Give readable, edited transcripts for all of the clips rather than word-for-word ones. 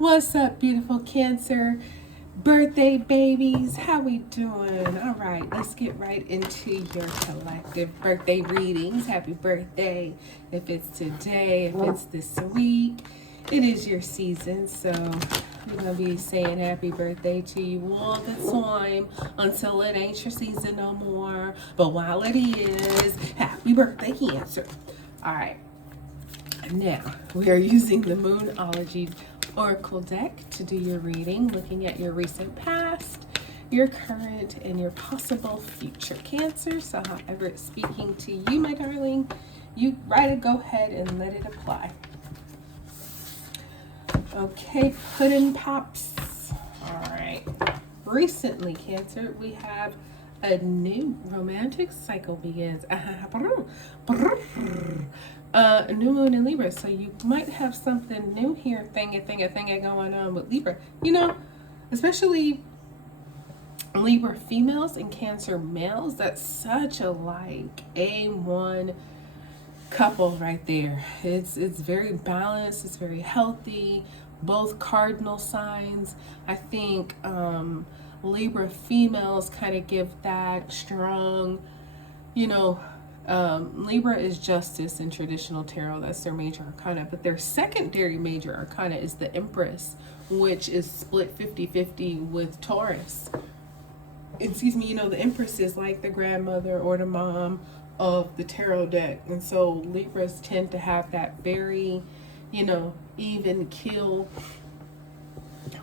What's up, beautiful Cancer birthday babies? How we doing? All right, let's get right into your collective birthday readings. Happy birthday if it's today, if it's this week. It is your season, so we're going to be saying happy birthday to you all the time until it ain't your season no more. But while it is, happy birthday, Cancer. All right. Now, we are using the Moonology Oracle deck to do your reading, looking at your recent past, your current, and your possible future Cancer. So however it's speaking to you, my darling, you go ahead and let it apply. Okay, Puddin' Pops. All right. Recently, Cancer, we have a new romantic cycle begins. New moon in Libra, so you might have something new here, thingy going on with Libra. You know, especially Libra females and Cancer males. That's such a A1 couple right there. It's very balanced. It's very healthy. Both cardinal signs. I think Libra females kind of give that strong, Libra is justice in traditional tarot. That's their major arcana. But their secondary major arcana is the Empress, which is split 50-50 with Taurus. Excuse me, the Empress is like the grandmother or the mom of the tarot deck. And so Libras tend to have that very, even keel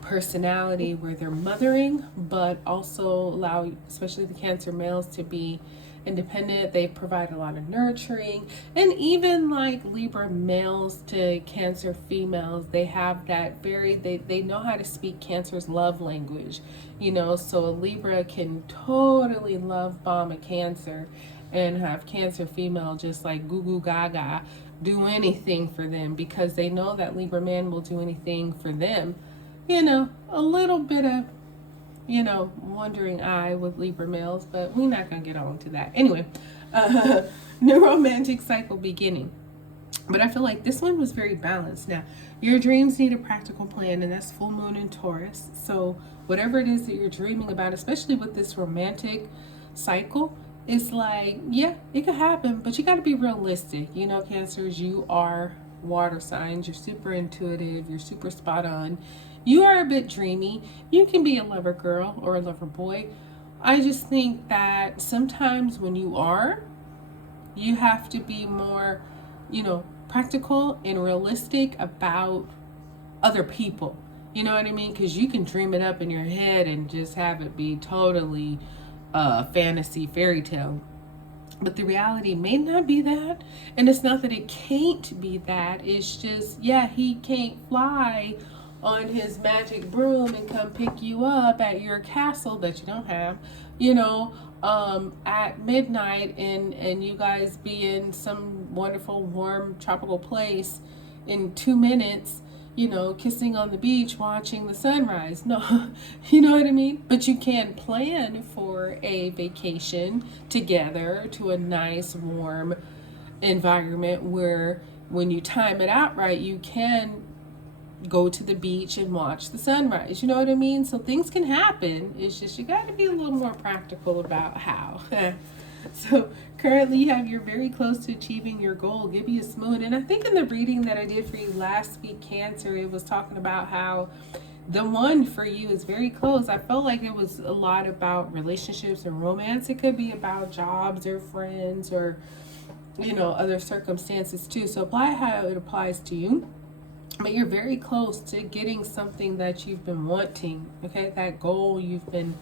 personality where they're mothering, but also allow, especially the Cancer males, to be independent. They provide a lot of nurturing. And even like Libra males to Cancer females, they have that they know how to speak Cancer's love language, so a Libra can totally love bomb a Cancer and have Cancer female just like goo goo gaga do anything for them, because they know that Libra man will do anything for them. A little bit of wandering eye with Libra males, but we're not gonna get on to that. Anyway, new romantic cycle beginning. But I feel like this one was very balanced. Now, your dreams need a practical plan, and that's full moon in Taurus. So whatever it is that you're dreaming about, especially with this romantic cycle, it's like, yeah, it could happen, but you got to be realistic. Cancers, you are water signs. You're super intuitive. You're super spot on. You are a bit dreamy. You can be a lover girl or a lover boy. I just think that sometimes when you have to be more, practical and realistic about other people. You know what I mean? Because you can dream it up in your head and just have it be totally fantasy fairy tale. But the reality may not be that. And it's not that it can't be that. It's just, he can't fly on his magic broom and come pick you up at your castle that you don't have, at midnight, and you guys be in some wonderful, warm, tropical place in 2 minutes, kissing on the beach, watching the sunrise. No, you know what I mean? But you can plan for a vacation together to a nice, warm environment where when you time it out right, you can go to the beach and watch the sunrise. You know what I mean? So things can happen. It's just you got to be a little more practical about how. So currently you have, you're very close to achieving your goal, Gibeus moon. And I think in the reading that I did for you last week, Cancer, it was talking about how the one for you is very close. I felt like it was a lot about relationships and romance. It could be about jobs or friends or, other circumstances too. So apply how it applies to you. But you're very close to getting something that you've been wanting, okay? That goal you've been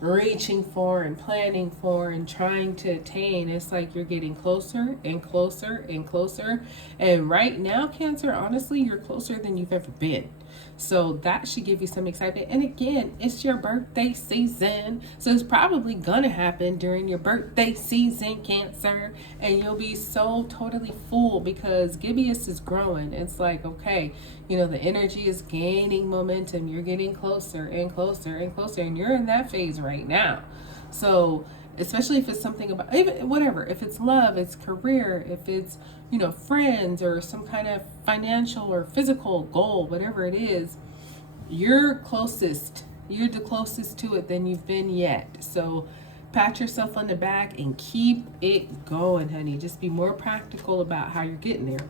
reaching for and planning for and trying to attain. It's like you're getting closer and closer and closer. And right now, Cancer, honestly, you're closer than you've ever been. So that should give you some excitement. And again, it's your birthday season. So it's probably gonna happen during your birthday season, Cancer. And you'll be so totally full because Gibeus is growing. It's like, okay, the energy is gaining momentum. You're getting closer and closer and closer. And you're in that phase right now. So especially if it's something about, even whatever, if it's love, it's career, if it's, friends or some kind of financial or physical goal, whatever it is, you're closest. You're the closest to it than you've been yet. So pat yourself on the back and keep it going, honey. Just be more practical about how you're getting there.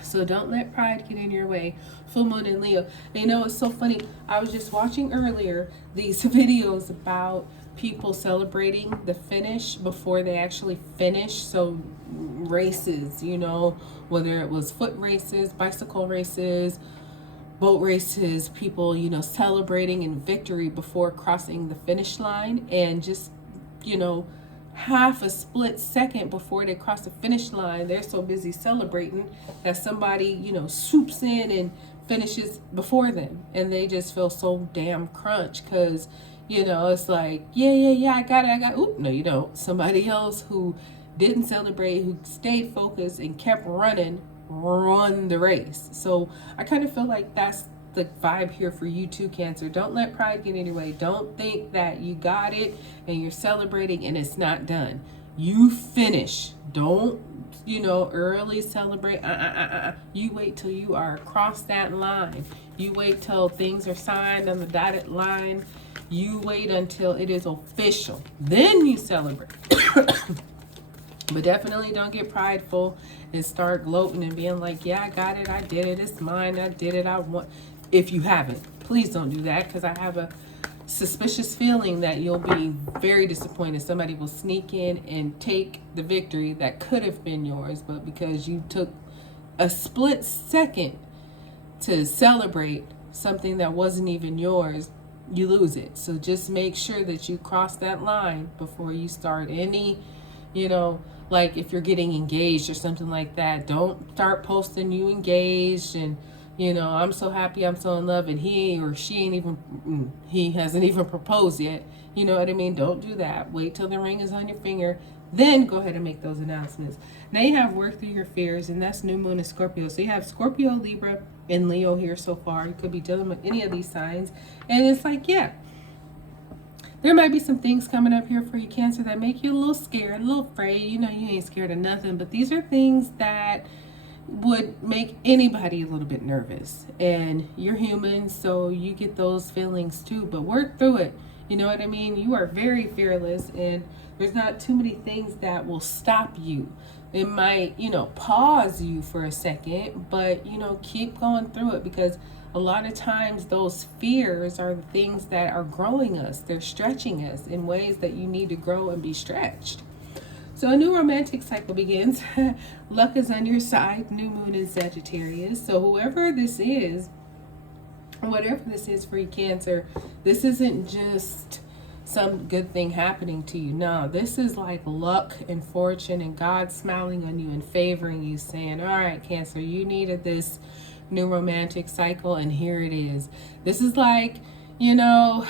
So don't let pride get in your way. Full moon in Leo. And you know, it's so funny. I was just watching earlier these videos about people celebrating the finish before they actually finish. So races, you know, whether it was foot races, bicycle races, boat races, people, you know, celebrating in victory before crossing the finish line, and just, you know, half a split second before they cross the finish line, they're so busy celebrating that somebody, you know, swoops in and finishes before them, and they just feel so damn crunch because, you know, it's like, yeah, I got it. Oop, no, you don't. Somebody else who didn't celebrate, who stayed focused and kept running, run the race. So I kind of feel like that's the vibe here for you too, Cancer. Don't let pride get in your way. Don't think that you got it and you're celebrating and it's not done. You finish. Don't, you know, early celebrate. You wait till you are across that line. You wait till things are signed on the dotted line. You wait until it is official. Then you celebrate. But definitely don't get prideful and start gloating and being like, yeah, I got it, I did it, it's mine, I did it, I want. If you haven't, please don't do that, because I have a suspicious feeling that you'll be very disappointed. Somebody will sneak in and take the victory that could have been yours, but because you took a split second to celebrate something that wasn't even yours, you lose it. So just make sure that you cross that line before you start any, you know, like if you're getting engaged or something like that, don't start posting you engaged and, you know, I'm so happy, I'm so in love, and he or she ain't even, he hasn't even proposed yet. You know what I mean? Don't do that. Wait till the ring is on your finger, then go ahead and make those announcements. Now you have work through your fears, and that's new moon in Scorpio. So you have Scorpio, Libra, and Leo here so far. You could be dealing with any of these signs. And it's like, yeah, there might be some things coming up here for you, Cancer, that make you a little scared, a little afraid. You know, you ain't scared of nothing, but these are things that would make anybody a little bit nervous. And you're human, so you get those feelings too, but work through it. You know what I mean? You are very fearless, and there's not too many things that will stop you. It might, you know, pause you for a second, but, you know, keep going through it, because a lot of times those fears are the things that are growing us. They're stretching us in ways that you need to grow and be stretched. So a new romantic cycle begins. Luck is on your side. New moon in Sagittarius. So whoever this is, whatever this is for you, Cancer, this isn't just some good thing happening to you. No, this is like luck and fortune and God smiling on you and favoring you, saying, all right, Cancer, you needed this new romantic cycle, and here it is. This is like, you know,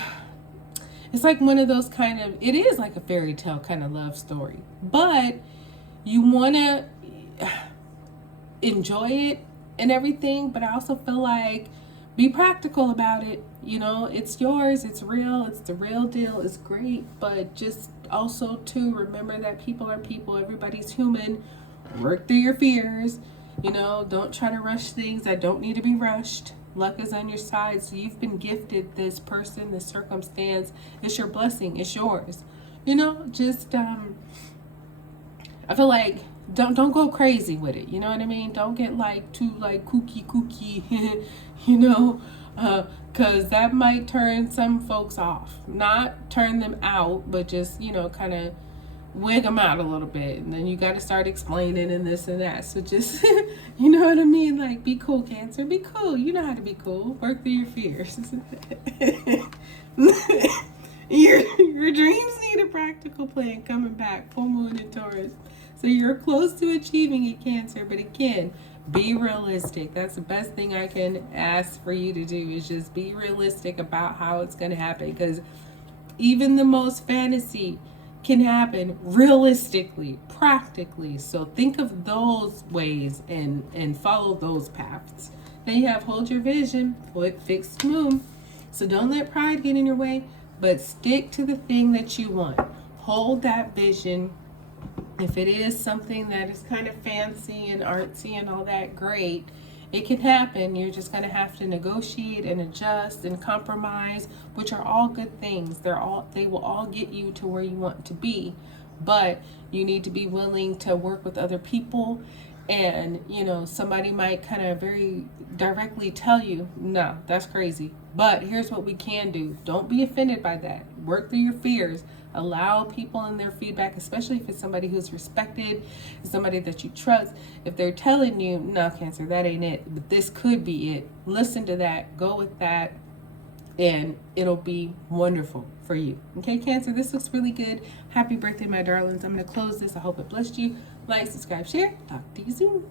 it's like one of those kind of, it is like a fairy tale kind of love story, but you want to enjoy it and everything, but I also feel like be practical about it. You know, it's yours, it's real, it's the real deal, it's great, but just also to remember that people are people, everybody's human. Work through your fears. You know, don't try to rush things that don't need to be rushed. Luck is on your side, so you've been gifted this person, this circumstance. It's your blessing, it's yours. You know, just I feel like don't go crazy with it. You know what I mean? Don't get like too like kooky, you know, because that might turn some folks off. Not turn them out, but just, you know, kind of wig them out a little bit, and then you got to start explaining and this and that. So just you know what I mean, like, be cool, Cancer, be cool. You know how to be cool. Work through your fears. Your dreams need a practical plan coming back. Full moon in Taurus, so you're close to achieving it, Cancer, but again, be realistic. That's the best thing I can ask for you to do, is just be realistic about how it's going to happen, because even the most fantasy can happen realistically, practically. So think of those ways and follow those paths. Then you have hold your vision, fixed moon. So don't let pride get in your way, but stick to the thing that you want. Hold that vision. If it is something that is kind of fancy and artsy and all that, great. It can happen. You're just going to have to negotiate and adjust and compromise, which are all good things. They will all get you to where you want to be. But you need to be willing to work with other people. And, somebody might kind of very directly tell you, no, that's crazy. But here's what we can do. Don't be offended by that. Work through your fears. Allow people in their feedback, especially if it's somebody who's respected, somebody that you trust. If they're telling you, no, Cancer, that ain't it, but this could be it, listen to that, go with that, and it'll be wonderful for you. Okay, Cancer, this looks really good. Happy birthday, my darlings. I'm going to close this. I hope it blessed you. Like, subscribe, share. Talk to you soon.